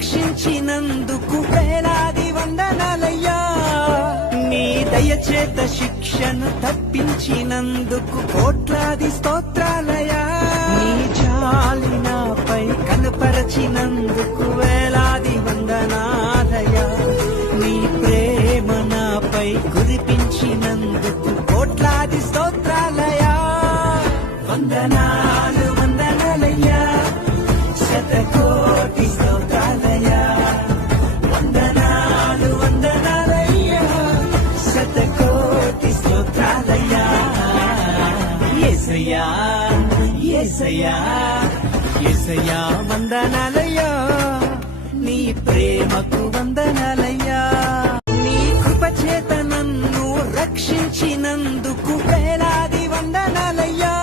రక్షించినందుకు వేలాది వందనాలయ్యా. నీ దయచేత శిక్షను తప్పించినందుకు కోట్లాది స్తోత్రాలయ్యా. నీ జాలి నాపై కనపరచినందుకు వేలాది వందనాలయ్యా. నీ ప్రేమ నాపై కురిపించినందుకు కోట్లాది స్తోత్రాలయ్యా. వందనాలు వందనాలయ్యా, శతకోటి స్తోత్రాలయ్యా. వందనాలు వందనాలయ్యా, శతకోటి స్తోత్రాలయ్యా. యేసయ్యా యేసయ్యా యేసయ్యా వందనాలయ్యా. నీ ప్రేమకు వందనాలయ్యా. నీ కృపచేత నన్ను రక్షించినందుకు వేలాది వందనాలయ్యా.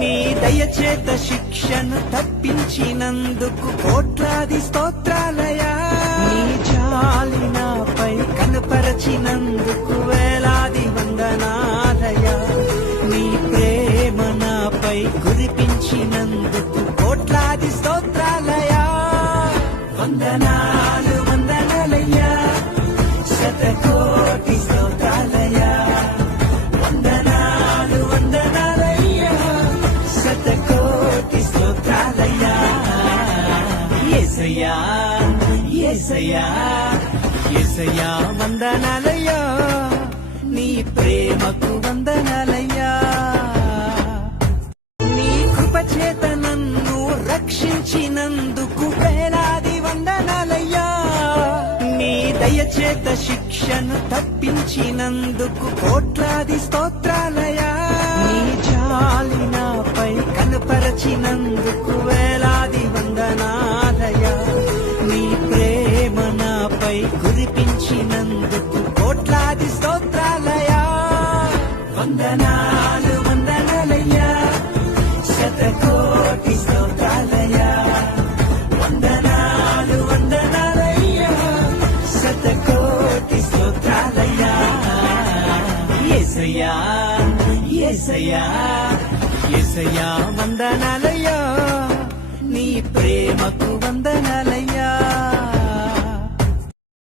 నీ దయచేత శిక్షను తప్పించినందుకు కోట్లాది స్తోత్రాలయ్యా. నీ జాలి నాపై కనపరచినందుకు వేలాది వందనాలయ్యా. నీ ప్రేమ నాపై కురిపించినందుకు కోట్లాది స్తోత్రాలయ్యా. వందనాలు వందనాలయ్యా, శతకోటి స్తోత్రాలయ్యా. వందనాలు వందనాలయ్యా, శతకోటి స్తోత్రాలయ్యా. యేసయ్యా యేసయ్యా యేసయ్యా వందనాలయ్యా. నీ ప్రేమకు వందనాలయ్యా. నీ కృపచేత నన్ను రక్షించినందుకు వేలాది వందనాలయ్యా. నీ దయచేత శిక్షను తప్పించినందుకు కోట్లాది స్తోత్రాలయ్యా. నీ జాలి నాపై కనపరచినందుకు వేలాది వందనాలయ్యా. నీ ప్రేమ నాపై కురిపించినందుకు కోట్లాది స్తోత్రాలయ్యా. వందనాలు వందనాలయ్యా, శతకోటి స్తోత్రాలయ్యా. వందనాలు వందనాలయ్యా, శతకోటి స్తోత్రాలయ్యా. యేసయ్యా యేసయ్యా యేసయ్యా వందనాలయ్యా. నీ ప్రేమకు వందనాలయ్యా.